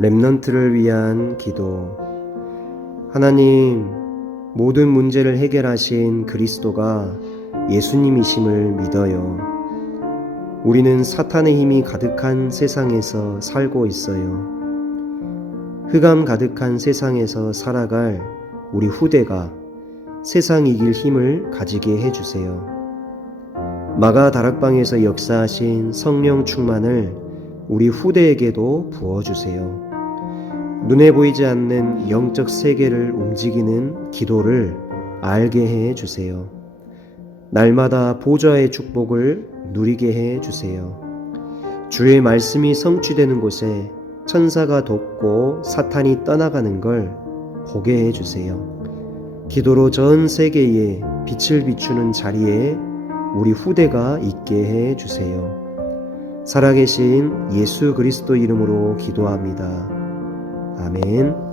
랩넌트를 위한 기도. 하나님, 모든 문제를 해결하신 그리스도가 예수님이심을 믿어요. 우리는 사탄의 힘이 가득한 세상에서 살고 있어요. 흑암 가득한 세상에서 살아갈 우리 후대가 세상 이길 힘을 가지게 해주세요. 마가 다락방에서 역사하신 성령 충만을 우리 후대에게도 부어주세요. 눈에 보이지 않는 영적 세계를 움직이는 기도를 알게 해 주세요. 날마다 보좌의 축복을 누리게 해 주세요. 주의 말씀이 성취되는 곳에 천사가 돕고 사탄이 떠나가는 걸 보게 해 주세요. 기도로 전 세계에 빛을 비추는 자리에 우리 후대가 있게 해 주세요. 살아계신 예수 그리스도 이름으로 기도합니다. 아멘.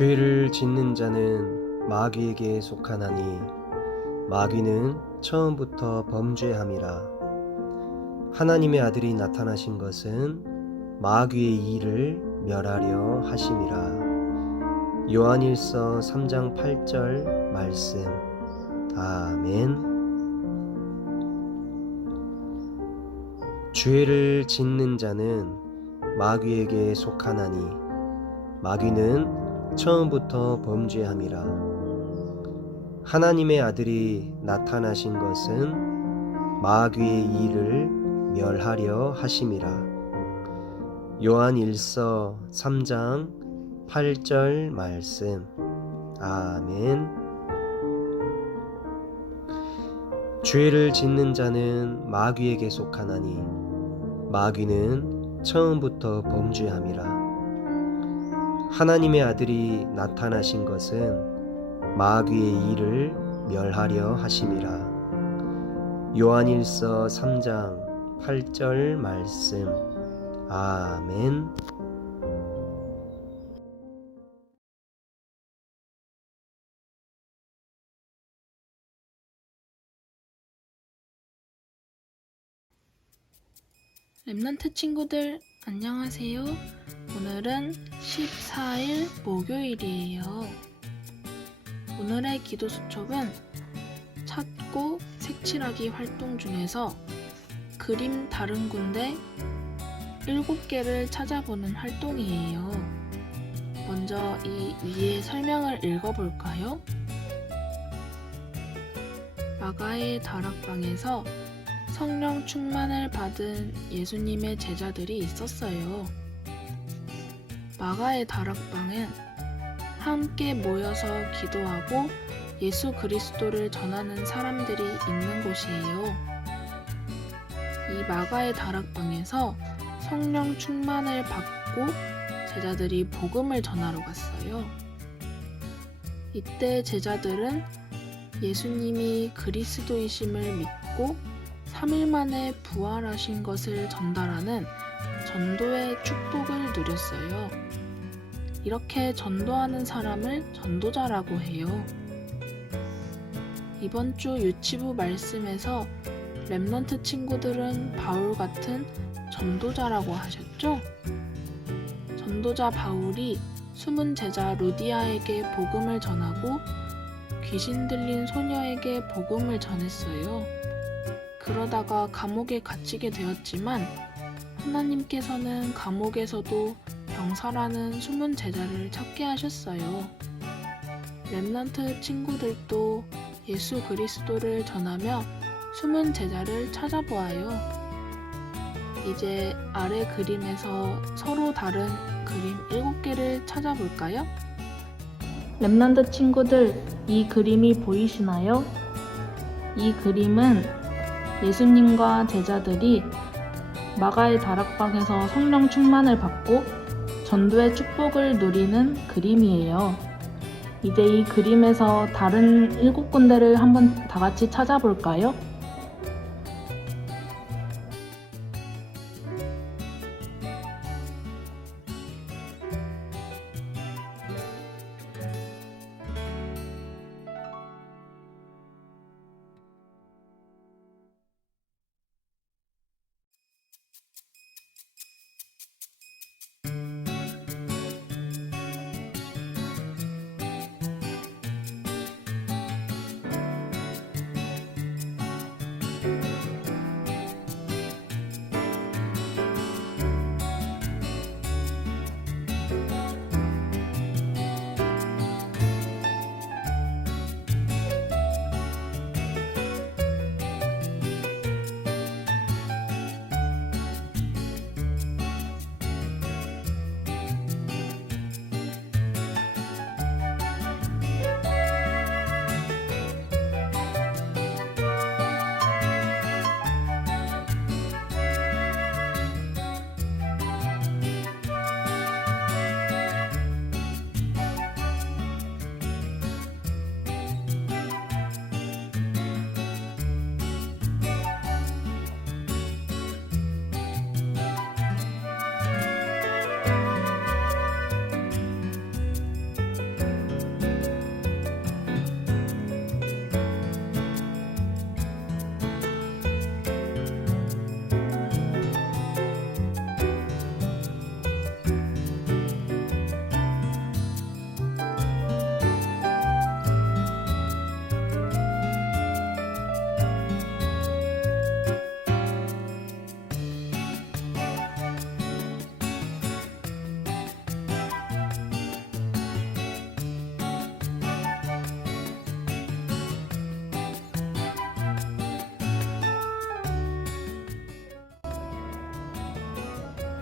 죄를 짓는 자는 마귀에게 속하나니 마귀는 처음부터 범죄함이라. 하나님의 아들이 나타나신 것은 마귀의 일을 멸하려 하심이라. 요한일서 3장 8절 말씀. 아멘. 죄를 짓는 자는 마귀에게 속하나니 마귀는 처음부터 범죄함이라. 하나님의 아들이 나타나신 것은 마귀의 일을 멸하려 하심이라. 요한 1서 3장 8절 말씀. 아멘. 죄를 짓는 자는 마귀에게 속하나니 마귀는 처음부터 범죄함이라. 하나님의 아들이 나타나신 것은 마귀의 일을 멸하려 하심이라. 요한일서 3장 8절 말씀. 아멘. 랩런트 친구들 안녕하세요. 오늘은 14일 목요일이에요. 오늘의 기도 수첩은 찾고 색칠하기 활동 중에서 그림 다른 군데 7개를 찾아보는 활동이에요. 먼저 이 위에 설명을 읽어볼까요? 마가의 다락방에서 성령 충만을 받은 예수님의 제자들이 있었어요. 마가의 다락방은 함께 모여서 기도하고 예수 그리스도를 전하는 사람들이 있는 곳이에요. 이 마가의 다락방에서 성령 충만을 받고 제자들이 복음을 전하러 갔어요. 이때 제자들은 예수님이 그리스도이심을 믿고 3일 만에 부활하신 것을 전달하는 전도의 축복을 누렸어요. 이렇게 전도하는 사람을 전도자라고 해요. 이번 주 유치부 말씀에서 랩런트 친구들은 바울 같은 전도자라고 하셨죠? 전도자 바울이 숨은 제자 루디아에게 복음을 전하고 귀신 들린 소녀에게 복음을 전했어요. 그러다가 감옥에 갇히게 되었지만 하나님께서는 감옥에서도 병사라는 숨은 제자를 찾게 하셨어요. 랩런트 친구들도 예수 그리스도를 전하며 숨은 제자를 찾아보아요. 이제 아래 그림에서 서로 다른 그림 7개를 찾아볼까요? 랩런트 친구들, 이 그림이 보이시나요? 이 그림은 예수님과 제자들이 마가의 다락방에서 성령 충만을 받고 전도의 축복을 누리는 그림이에요. 이제 이 그림에서 다른 일곱 군데를 한번 다 같이 찾아볼까요?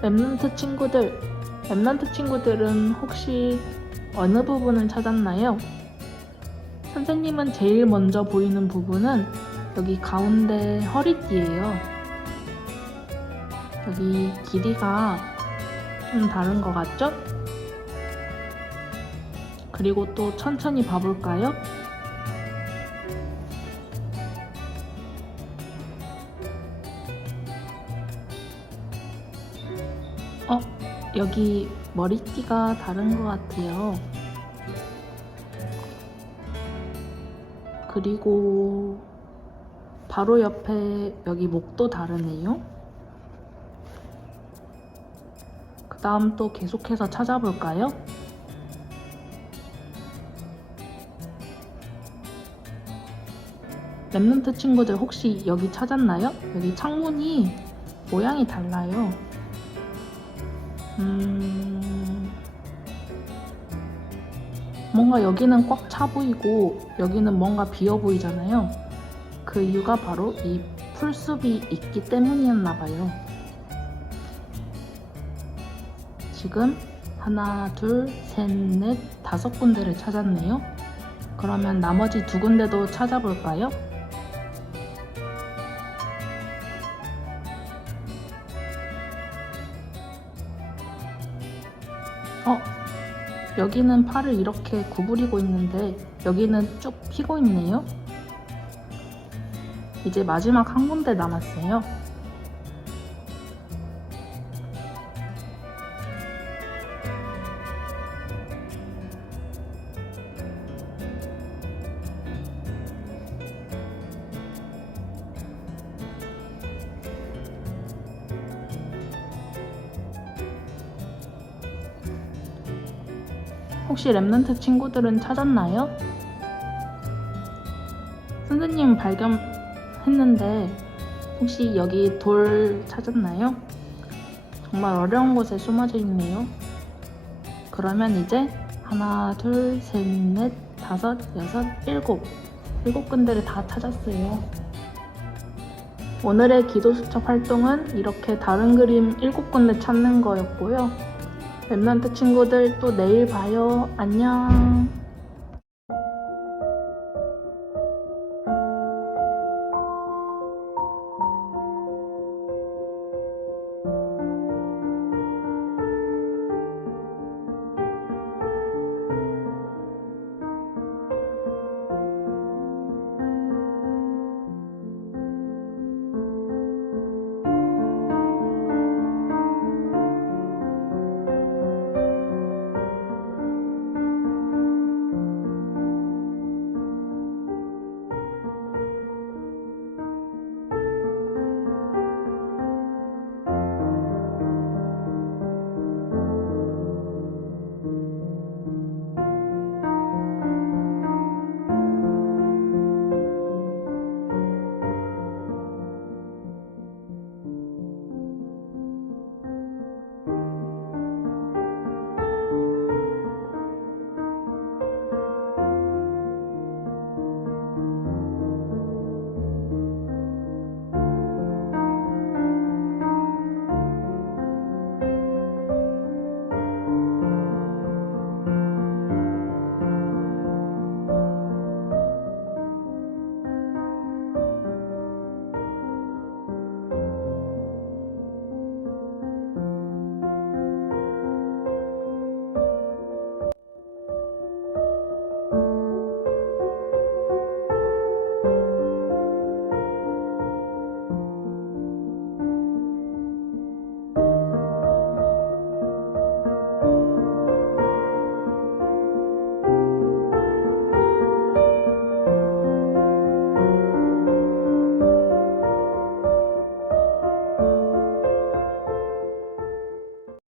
랩런트 친구들, 랩런트 친구들은 혹시 어느 부분을 찾았나요? 선생님은 제일 먼저 보이는 부분은 여기 가운데 허리띠예요. 여기 길이가 좀 다른 것 같죠? 그리고 또 천천히 봐볼까요? 여기 머리띠가 다른 것 같아요. 그리고 바로 옆에 여기 목도 다르네요. 그 다음 또 계속해서 찾아볼까요? 랩런트 친구들 혹시 여기 찾았나요? 여기 창문이 모양이 달라요. 음, 뭔가 여기는 꽉 차 보이고 여기는 뭔가 비어 보이잖아요. 그 이유가 바로 이 풀숲이 있기 때문이었나 봐요. 지금 하나, 둘, 셋, 넷, 다섯 군데를 찾았네요. 그러면 나머지 두 군데도 찾아볼까요? 여기는 팔을 이렇게 구부리고 있는데 여기는 쭉 피고 있네요. 이제 마지막 한 군데 남았어요. 혹시 랩런트 친구들은 찾았나요? 선생님 발견했는데 혹시 여기 돌 찾았나요? 정말 어려운 곳에 숨어져 있네요. 그러면 이제 하나, 둘, 셋, 넷, 다섯, 여섯, 일곱 일곱 군데를 다 찾았어요. 오늘의 기도 수첩 활동은 이렇게 다른 그림 일곱 군데 찾는 거였고요. 랩런트 친구들 또 내일 봐요. 안녕.